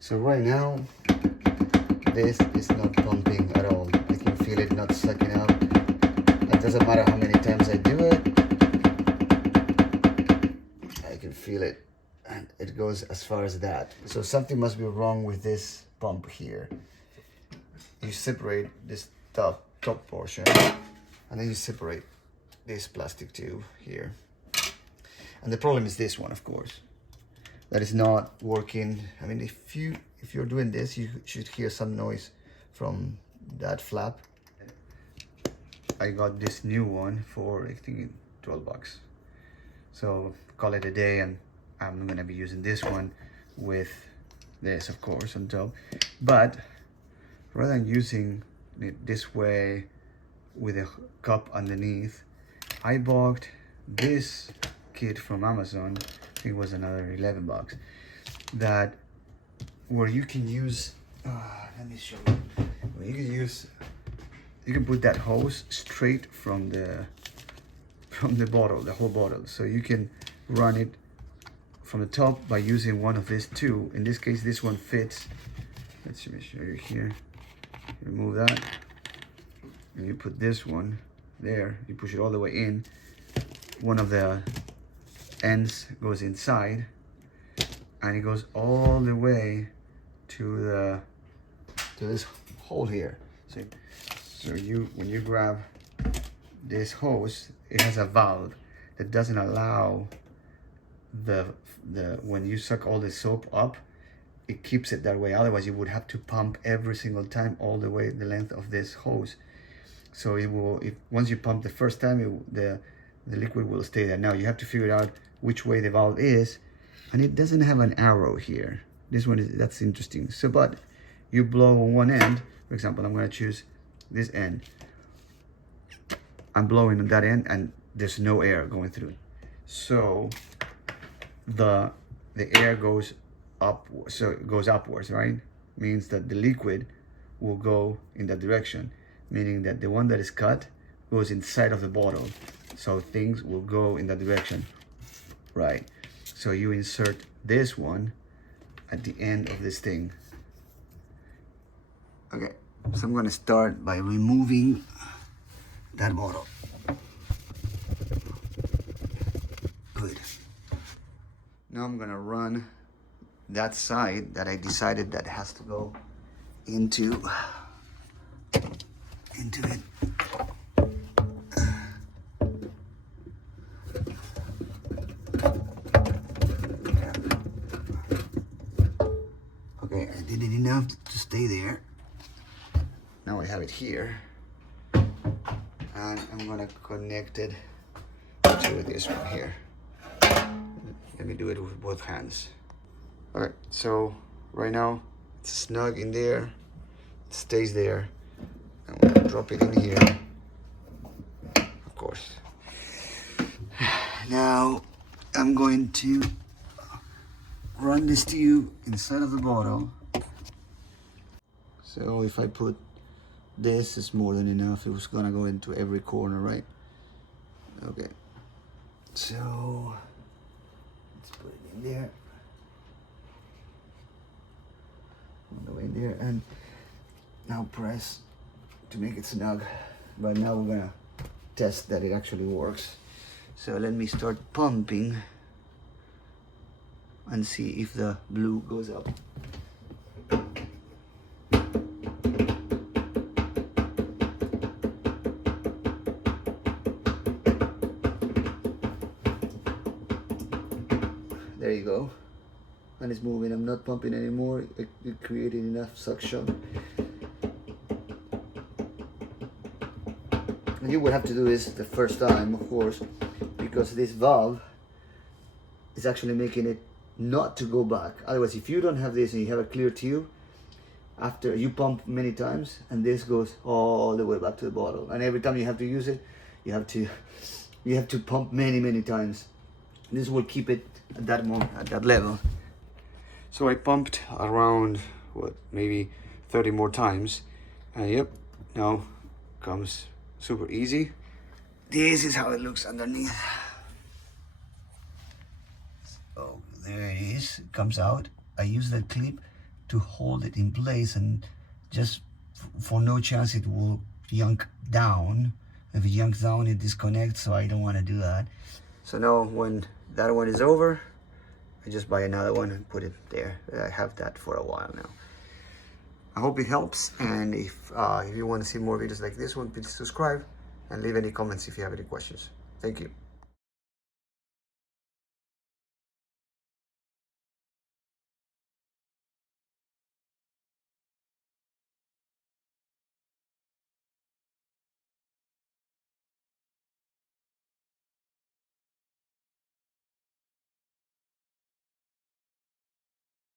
So right now, this is not pumping at all. I can feel it not sucking out. It doesn't matter how many times I do it. I can feel it, and it goes as far as that. So something must be wrong with this pump here. You separate this top portion, and then you separate this plastic tube here. And the problem is this one, of course, that is not working. I mean, if you're doing this, you should hear some noise from that flap. I got this new one for, I think, 12 bucks. So call it a day, and I'm gonna be using this one with this, of course, on top. But rather than using it this way with a cup underneath, I bought this kit from Amazon. I think it was another 11 bucks. That where you can use, let me show you. Where you can put that hose straight from the bottle, the whole bottle. So you can run it from the top by using one of these two. In this case, this one fits. Let's show you here. Remove that, and you put this one there. You push it all the way in. One of the ends goes inside, and it goes all the way to this hole here. So when you grab this hose, it has a valve that doesn't allow when you suck all the soap up, it keeps it that way. Otherwise, you would have to pump every single time all the way the length of this hose. So it will, once you pump the first time, the liquid will stay there. Now you have to figure out which way the valve is, and it doesn't have an arrow here. This one that's interesting. So, but you blow on one end. For example, I'm going to choose this end. I'm blowing on that end, and there's no air going through. So the air goes up, so it goes upwards, right? Means that the liquid will go in that direction, meaning that the one that is cut goes inside of the bottle, so things will go in that direction, right? So you insert this one at the end of this thing. Okay, so I'm gonna start by removing that bottle. Good. Now I'm gonna run that side that I decided that has to go into it. Okay, I did it enough to stay there. Now I have it here, and I'm gonna connect it to this one here. Let me do it with both hands. All right, so right now it's snug in there, it stays there. I'm gonna drop it in here, of course. Now I'm going to run this tube inside of the bottle. So if I put this, is more than enough. It was gonna go into every corner, right? Okay, so let's put it in there. All the way in there, and now press to make it snug. But now we're gonna test that it actually works. So let me start pumping and see if the blue goes up. There you go. And it's moving. I'm not pumping anymore. It created enough suction. And you would have to do this the first time, of course, because this valve is actually making it not to go back. Otherwise, if you don't have this and you have a clear tube, after you pump many times, and this goes all the way back to the bottle. And every time you have to use it, you have to pump many times. This will keep it at that moment, at that level. So I pumped around, what, maybe 30 more times. And yep, now comes super easy. This is how it looks underneath. Oh, there it is, it comes out. I use that clip to hold it in place, and just for no chance it will yank down. If it yanks down, it disconnects, so I don't want to do that. So now when that one is over, I just buy another one and put it there. I have that for a while now. I hope it helps, and if you want to see more videos like this one, please subscribe and leave any comments if you have any questions. Thank you.